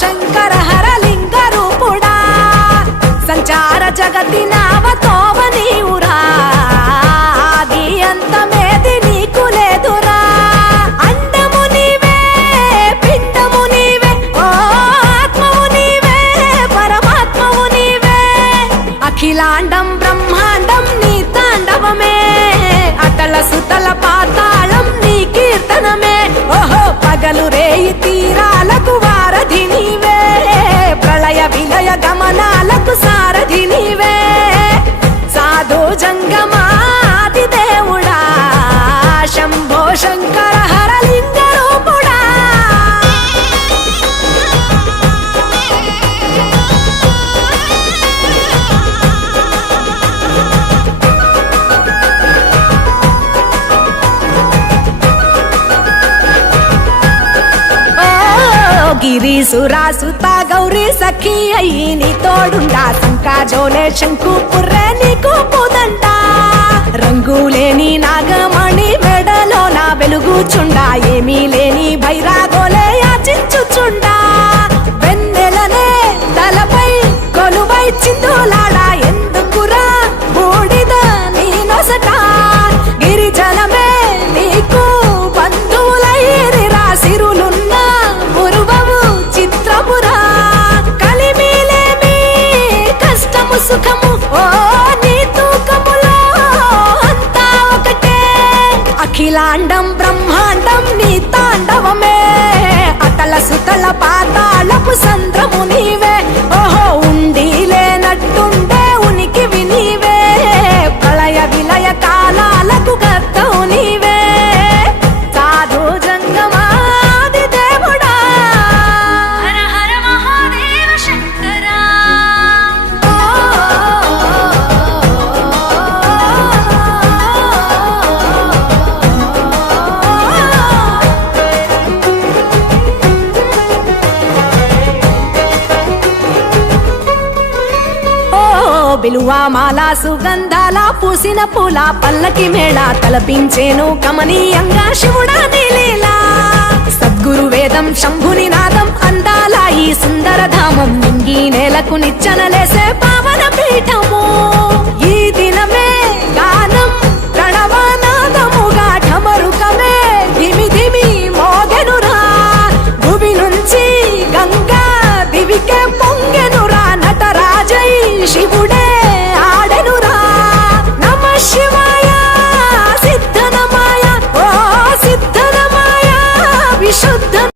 శంకర హరలింగ రూపుడా సంచార జగతి నావతోవ నీవురా ఆది అంతమేది నీకు లేదురా అండము నీవే పిండము నీవే ఓ ఆత్మవు నీవే పరమాత్మవు నీవే అఖిలాండం బ్రహ్మాండం నీ తాండవమే అతల సుతల పాతాళం నీ కీర్తనమే ఓహో పగలు రేయి తీరాలకు వారధి నీవే ప్రళయ విలయ గమనాలకు సారథి నీవే సాధు జంగమాది దేవుడా శంభో శంకర హరలింగ రూపుడా గిరీసురాసుత గౌరీ సఖీ అయ్యి నీ తోడుండా సంకాజోలే శంకు పుర్రే నీకు పుదంట రంగులేని నాగమణి మెడలో నా వెలుగుచుండా ఏమీ లేని భైరాగోలే యాచించుచుండా వెన్నెలనే తలపై కొలువై చిందులాడా ఎందుకురా బూడిద నీ నొసట గిరిజలమే నీకు బంధువులైరిరా సిరులున్న కలిమిలేమి కష్టము సుఖము ఓ నీ తూకములో అంతా ఒకటే అఖిలాండం బ్రహ్మాండం నీ తాండవమే అతల సుతల పాతాళపు సంద్రము నీవే ఓహో ఉండి లేనట్టుండే ఉనికివి నీవే ప్రళయ విలయ కాలాలకు కర్తవు నీవే సాధు జంగమాది దేవుడా బిలువామాల సుగంధాల పూసిన పూల పల్లకి మేళ తలపించేను కమనీయంగా శివుడా నీలీలా సద్గురు వేదం శంభుని నాదం అందాల ఈ సుందర ధామం నింగి నేలకు నిచ్చనలేసే పావన పీఠము